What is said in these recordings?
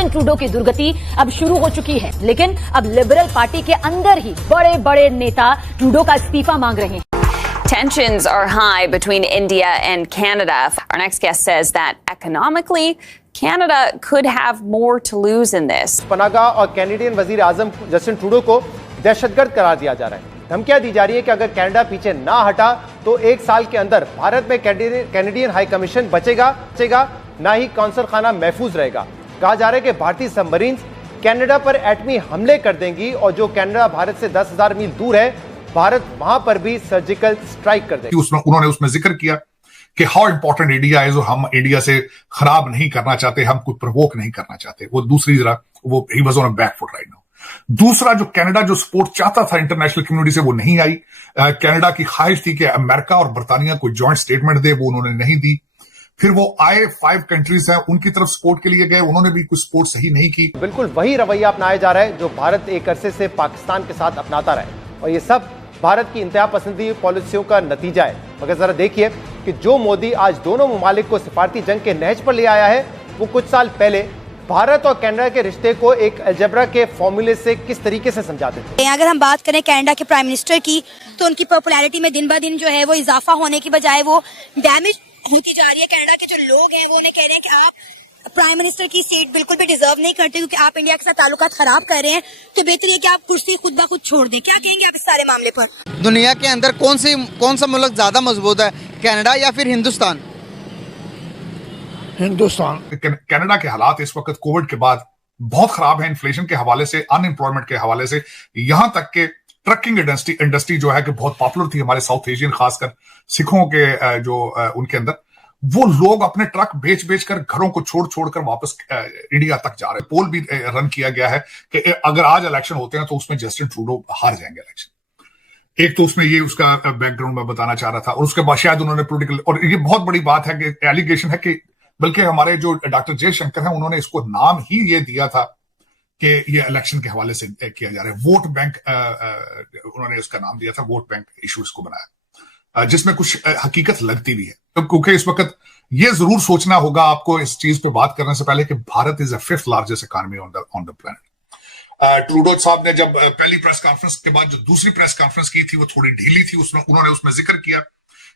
Justin Trudeau की दुर्गति अब शुरू हो चुकी है, लेकिन अब लिबरल पार्टी के अंदर ही बड़े बड़े नेता ट्रूडो का इस्तीफा मांग रहे हैं। Tensions are high between India and Canada. Our next guest says that economically, Canada could have more to lose in this. पनागा और कैनेडियन वजीर आजम जस्टिन ट्रूडो को दहशतगर्द करार दिया जा रहा है। धमकियां दी जा रही है कि अगर कनाडा पीछे ना हटा तो 1 साल के अंदर भारत में कैनेडियन हाई कमीशन बचेगा ना ही कौंसल खाना महफूज रहेगा। कहा जा रहा है कि भारतीय सबमरीन्स कनाडा पर एटमी हमले कर देंगी और जो कनाडा भारत से 10,000 मील दूर है, भारत वहां पर भी सर्जिकल स्ट्राइक कर देगा। उन्होंने उसमें जिक्र किया कि हाउ इंपॉर्टेंट इंडिया है, जो हम इंडिया से खराब नहीं करना चाहते, हम कुछ प्रवोक नहीं करना चाहते। वो दूसरी जरा वो he was on a back foot right now. दूसरा, जो कनाडा जो सपोर्ट चाहता था इंटरनेशनल कम्युनिटी से, वो नहीं आई। कनाडा की ख्वाहिश थी कि अमेरिका और बरतानिया को जॉइंट स्टेटमेंट दे, वो उन्होंने नहीं दी। फिर वो आए 5 कंट्रीज हैं, उनकी तरफ सपोर्ट के लिए गए, उन्होंने भी कुछ सपोर्ट सही नहीं की। बिल्कुल वही रवैया अपनाया जा रहा है जो भारत एक अरसे से पाकिस्तान के साथ अपनाता रहा है, और ये सब भारत की इंतहा पसंदी पॉलिसियों का नतीजा है। मगर जरा देखिए कि जो मोदी आज दोनों ममालिक को सिफारती जंग के नहज पर ले आया है, वो कुछ साल पहले भारत और कनाडा के रिश्ते को एक अलजेब्रा के फॉर्मूले से किस तरीके से समझाते थे। अगर हम बात करें कनाडा के प्राइम मिनिस्टर की, तो उनकी पॉपुलैरिटी में दिन ब दिन जो है वो इजाफा होने की बजाय वो डैमेज होती जा रही है। कनाडा के जो लोग हैं वो उन्हें कह रहे हैं कि आप प्राइम मिनिस्टर की सीट बिल्कुल भी डिजर्व नहीं करते, क्योंकि आप इंडिया के साथ ताल्लुकात खराब कर रहे हैं, तो बेहतर है कि आप कुर्सी खुद ब खुद छोड़ दें। क्या कहेंगे आप इस सारे मामले पर? दुनिया के अंदर कौन सा मुल्क ज्यादा मजबूत है, कनाडा या फिर हिंदुस्तान? हिंदुस्तान। कनाडा के हालात इस वक्त कोविड के बाद बहुत खराब है, इन्फ्लेशन के हवाले से, अनएम्प्लॉयमेंट के हवाले से, यहां तक के ट्रकिंग इंडस्ट्री जो है कि बहुत पॉपुलर थी हमारे साउथ एशियन, खासकर सिखों के जो उनके अंदर, वो लोग अपने ट्रक बेच कर घरों को छोड़ कर वापस इंडिया तक जा रहे हैं। पोल भी रन किया गया है कि अगर आज इलेक्शन होते हैं तो उसमें जस्टिन ट्रूडो हार जाएंगे इलेक्शन। एक तो उसमें ये उसका बैकग्राउंड मैं बताना चाह रहा था, और उसके बाद शायद उन्होंने पोलिटिकल, और ये बहुत बड़ी बात है कि एलिगेशन है कि बल्कि हमारे जो डॉक्टर जयशंकर हैं उन्होंने इसको नाम ही ये दिया था कि ये इलेक्शन के हवाले से किया जा रहा है। वोट बैंक उन्होंने इसका नाम दिया था, वोट बैंक इशू इसको बनाया, जिसमें कुछ हकीकत लगती भी है। तो क्योंकि इस वक्त ये जरूर सोचना होगा आपको इस चीज पे बात करने से पहले कि Bharat is the 5th largest economy on the planet. Trudeau साहब ने जब पहली प्रेस कॉन्फ्रेंस के बाद जो दूसरी प्रेस कॉन्फ्रेंस की थी वो थोड़ी ढीली थी, उन्होंने उसमें जिक्र किया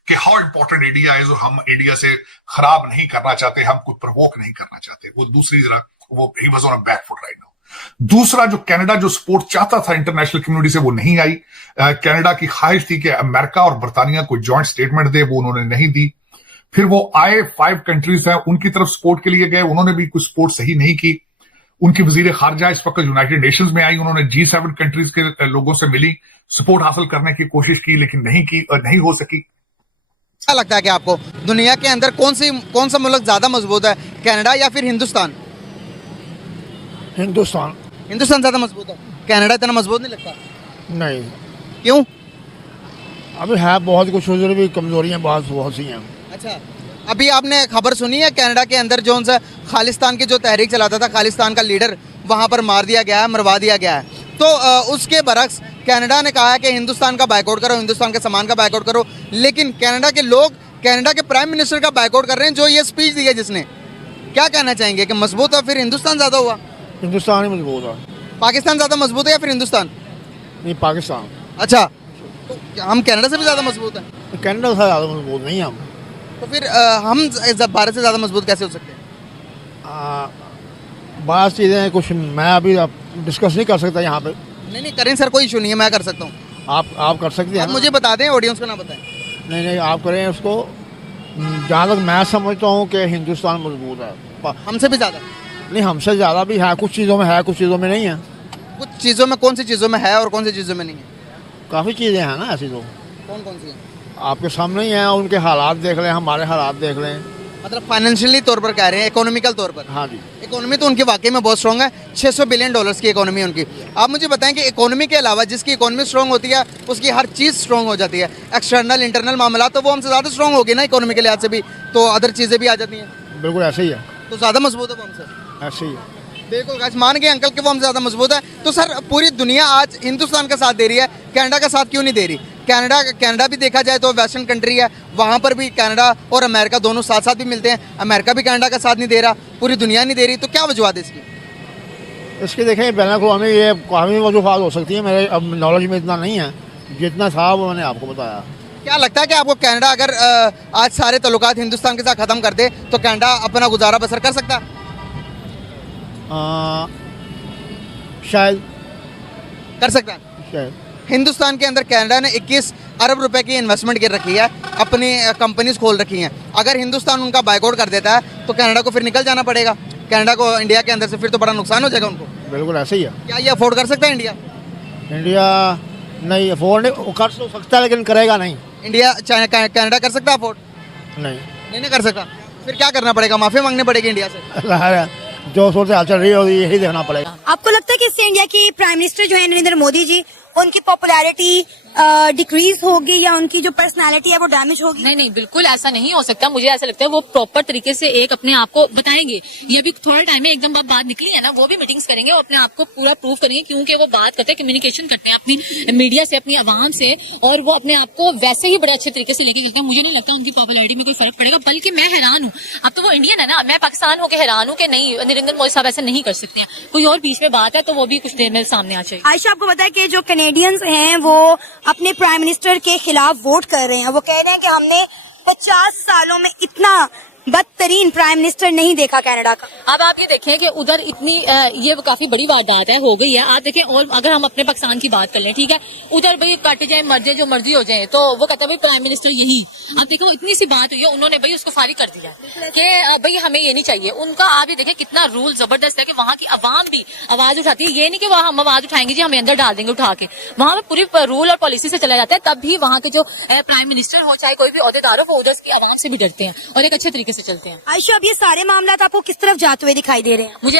कि हाउ इंपॉर्टेंट इंडिया है, जो हम इंडिया से खराब नहीं करना चाहते, हम कुछ प्रवोक नहीं करना चाहते। वो दूसरी जरा वो he was on a back foot right now. दूसरा, जो कनाडा जो सपोर्ट चाहता था इंटरनेशनल कम्युनिटी से, वो नहीं आई। कनाडा की ख्वाहिश थी कि अमेरिका और बरतानिया को जॉइंट स्टेटमेंट दे, वो उन्होंने नहीं दी। फिर वो आए 5 कंट्रीज हैं, उनकी तरफ सपोर्ट के लिए गए, उन्होंने भी कुछ सपोर्ट सही नहीं की। उनकी वजीर खारजा इस वक्त यूनाइटेड नेशंस में आई, उन्होंने G7 कंट्रीज के लोगों से मिली, सपोर्ट हासिल करने की कोशिश की, लेकिन नहीं हो सकी। क्या लगता है कि आपको दुनिया के अंदर कौन सा मुल्क ज्यादा मजबूत है, कनाडा या फिर हिंदुस्तान? हिंदुस्तान ज्यादा मजबूत है, कनाडा इतना मजबूत नहीं लगता? नहीं। क्यों? अभी है बहुत कुछ, उधर भी कमजोरियां बहुत सी हैं। अच्छा, अभी आपने खबर सुनी है कनाडा के अंदर जो उनसे खालिस्तान की जो तहरीक चलाता था, खालिस्तान का लीडर वहां पर मार दिया गया है, मरवा दिया गया है। तो उसके बरक्स कनाडा ने कहा है कि हिंदुस्तान का बायकॉट करो, हिंदुस्तान के सामान का बायकॉट करो, लेकिन कनाडा के लोग कनाडा के प्राइम मिनिस्टर का बायकॉट कर रहे हैं जो ये स्पीच दी है जिसने। क्या कहना चाहेंगे कि मजबूत है फिर हिंदुस्तान ज्यादा हुआ? हिंदुस्तान ही मजबूत है। पाकिस्तान ज्यादा मजबूत है या फिर हिंदुस्तान? नहीं, पाकिस्तान। अच्छा, तो हम कनाडा से भी ज्यादा मजबूत हैं? कनाडा से ज्यादा मजबूत नहीं हम। तो फिर हम भारत से ज्यादा मजबूत कैसे हो सकते हैं? बहुत चीजें कुछ मैं अभी डिस्कस नहीं कर सकता यहाँ पे। नहीं करें सर, कोई इशू नहीं है, मैं कर सकता हूँ। आप कर सकते हैं। मुझे बता दें, ऑडियंस को ना बताएं। नहीं आप करें उसको। जहाँ तक मैं समझता हूँ कि हिंदुस्तान मजबूत है। हमसे भी ज्यादा? नहीं, हमसे ज्यादा भी है, कुछ चीज़ों में है, कुछ चीज़ों में नहीं है। कुछ चीज़ों में कौन सी चीज़ों में है और कौन सी चीज़ों में नहीं है? काफ़ी चीज़ें हैं ना ऐसी। तो कौन सी है? आपके सामने ही हैं, उनके हालात देख लें, हमारे हालात देख लें। मतलब फाइनेंशियली तौर पर कह रहे हैं, इकोनॉमिकल तौर पर? हाँ जी। इकोनॉमी तो उनकी वाकई में बहुत स्ट्रॉन्ग है, $600 बिलियन की इकोनॉमी है उनकी। आप मुझे बताएं कि इकोनॉमी के अलावा जिसकी इकोनॉमी स्ट्रॉन्ग होती है उसकी हर चीज़ स्ट्रॉन्ग हो जाती है। एक्सटर्नल इंटरनल मामला तो वो हमसे ज़्यादा स्ट्रॉन्ग होगी ना इकोनॉमी के लिहाज से भी, तो अदर चीज़ें भी आ जाती हैं। बिल्कुल ऐसे ही है। तो ज़्यादा मजबूत है वो हमसे? ऐसे ही है। बिल्कुल गाइस, मान गए अंकल के वो हमसे ज़्यादा मजबूत है। तो सर, पूरी दुनिया आज हिंदुस्तान का साथ दे रही है, कनाडा का साथ क्यों नहीं दे रही? कनाडा भी देखा जाए तो वेस्टर्न कंट्री है, वहाँ पर भी कनाडा और अमेरिका दोनों साथ साथ भी मिलते हैं। अमेरिका भी कनाडा का साथ नहीं दे रहा, पूरी दुनिया नहीं दे रही, तो क्या वजूहत है इसकी? इसके देखें बैन अवी ये काफ़ी वजूहत हो सकती है, मेरे अब नॉलेज में इतना नहीं है, जितना था वो मैंने आपको बताया। क्या लगता है कि आपको कनाडा अगर आज सारे तल्लुकात हिंदुस्तान के साथ ख़त्म कर दे तो कनाडा अपना गुजारा बसर कर सकता? शायद कर सकता है। शायद हिंदुस्तान के अंदर कनाडा ने 21 अरब रुपए की इन्वेस्टमेंट कर रखी है, अपनी कंपनीज खोल रखी हैं। अगर हिंदुस्तान उनका बाइकआउट कर देता है तो कनाडा को फिर निकल जाना पड़ेगा, कनाडा को इंडिया के अंदर से फिर तो बड़ा नुकसान हो जाएगा उनको। बिल्कुल ऐसे ही है। क्या ये अफोर्ड कर सकता है इंडिया? इंडिया नहीं अफोर्ड कर तो सकता है लेकिन करेगा नहीं। इंडिया कनाडा कर सकता है अफोर्ड? नहीं कर सकता। फिर क्या करना पड़ेगा? माफी मांगनी पड़ेगी इंडिया से? जो सूरत हाल चल रही है यही देखना पड़ेगा। आपको लगता है कि इससे इंडिया की प्राइम मिनिस्टर जो है नरेंद्र मोदी जी, उनकी पॉपुलैरिटी डिक्रीज होगी या उनकी जो पर्सनालिटी है वो डैमेज होगी? नहीं नहीं, बिल्कुल ऐसा नहीं हो सकता। मुझे ऐसा लगता है वो प्रॉपर तरीके से एक अपने आप को बताएंगे। ये भी थोड़ा टाइम में एकदम बात निकली है ना, वो भी मीटिंग्स करेंगे, वो अपने आप को पूरा प्रूव करेंगे, क्योंकि वो बात करते हैं, कम्युनिकेशन करते हैं अपनी मीडिया से, अपनी आवाम से, और वो अपने आप को वैसे ही बड़े अच्छे तरीके से लेके चलते हैं। मुझे नहीं लगता उनकी पॉपुलैरिटी में कोई फर्क पड़ेगा, बल्कि मैं हैरान हूँ। अब तो वो इंडियन है ना, मैं पाकिस्तान होकर हैरान हूँ कि नहीं, नरेंद्र मोदी साहब ऐसा नहीं कर सकते हैं। कोई और बीच में बात है तो वो भी कुछ देर में सामने आ जाएगी। आयशा, आपको पता है कि जो कैनेडियंस हैं वो अपने प्राइम मिनिस्टर के खिलाफ वोट कर रहे हैं। वो कह रहे हैं कि हमने 50 सालों में इतना बदतरीन प्राइम मिनिस्टर नहीं देखा कनाडा का। अब आप ये देखें कि उधर इतनी ये काफी बड़ी वारदात है, हो गई है। आप देखें, और अगर हम अपने पाकिस्तान की बात कर लें, ठीक है, उधर भाई काटे जाए, मर जाए, जो मर्जी हो जाए, तो वो कहता है भाई प्राइम मिनिस्टर यही। अब देखो इतनी सी बात हुई है, उन्होंने भाई उसको फारिग कर दिया कि भाई हमें ये नहीं चाहिए उनका। आप ये देखें कितना रूल जबरदस्त है कि वहाँ की आवाम भी आवाज उठाती है। ये नहीं कि वहाँ हम आवाज उठाएंगे जी हमें अंदर डाल देंगे उठा के, वहाँ पे पूरी रूल और पॉलिसी से चला जाता है। तब भी वहाँ के जो प्राइम मिनिस्टर हो चाहे कोई भी अहदेदार हो, वो उधर की आवाम से भी डरते हैं और एक अच्छे तरीके से चलते हैं। आयशा, अब ये सारे मामला आपको किस तरफ जाते हुए दिखाई दे रहे हैं? मुझे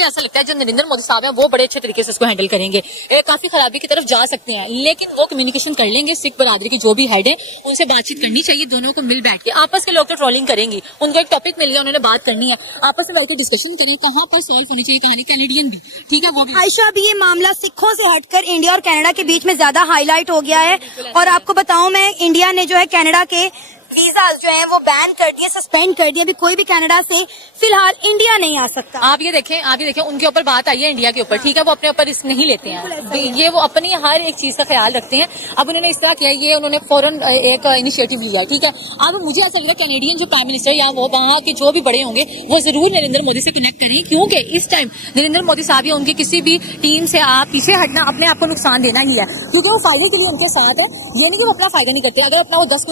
ऐसा लगता है जो नरेंद्र मोदी साहब हैं वो बड़े अच्छे तरीके से इसको हैंडल करेंगे। काफी खराबी की तरफ जा सकते हैं, लेकिन वो कम्युनिकेशन कर लेंगे। सिख बरादरी की जो भी हेड है उनसे बातचीत करनी चाहिए, दोनों को मिल बैठ के। आपस के लोग तो ट्रोलिंग करेंगी, उनको एक टॉपिक मिल गया, उन्होंने बात करनी है, आपस में बैठ के डिस्कशन करें कहाँ पर सॉल्व होनी चाहिए कहानी। कैनेडियन भी ठीक है, वो भी। आयशा, अब ये मामला सिखों से हटकर इंडिया और कनाडा के बीच में ज्यादा हाईलाइट हो गया है। और आपको बताऊं मैं, इंडिया ने जो है कनाडा के वीजा जो है वो बैन कर दिए, सस्पेंड कर दिए। अभी कोई भी कनाडा से फिलहाल इंडिया नहीं आ सकता। आप ये देखें उनके ऊपर बात आई है इंडिया के ऊपर, ठीक है, वो अपने ऊपर रिस्क नहीं लेते हैं, ये वो अपनी हर एक चीज का ख्याल रखते हैं। अब उन्होंने इस तरह किया, ये उन्होंने फौरन एक इनिशिएटिव लिया, ठीक है। अब मुझे ऐसा लग रहा है कैनेडियन जो प्राइम मिनिस्टर या वो वहाँ के जो भी बड़े होंगे वो जरूर नरेंद्र मोदी से कनेक्ट करें, क्योंकि इस टाइम नरेंद्र मोदी साहब या उनकी किसी भी टीम से आप पीछे हटना अपने आप को नुकसान देना ही है, क्योंकि वो फायदे के लिए उनके साथ है। ये नहीं कि वो अपना फायदा नहीं करते, अगर अपना वो 10